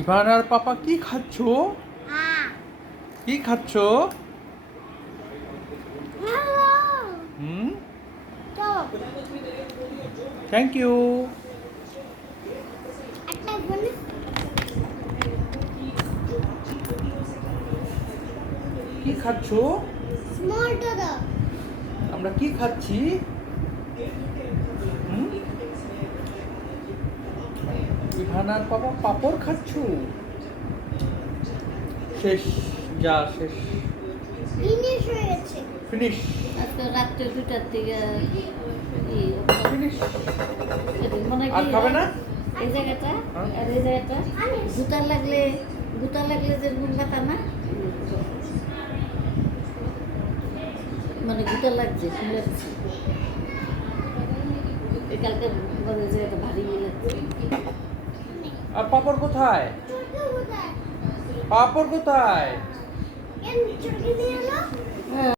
Ivan আর পাপা কি খাচ্ছো? কি খাচ্ছো? হুম, থ্যাংক ইউ। কি খাচ্ছো? আমরা কি খাচ্ছি? হুম, ইভান আর পাপা পাপড় খাচ্ছো? শেষ, যা শেষ, ফিনিশ, আজকে রাত্রে 2টার দিকে ফিনিশ। মনে আর খাবে না? এই জায়গাটা আর এই জায়গাটা গুতা লাগলে যে নুন লাগা না, মানে গুতা লাগছে ফুলে দিচ্ছে কালকে মানে জায়গাটা ভারী লাগছে। আর পাপড় কোথায়? পাপড় কোথায়?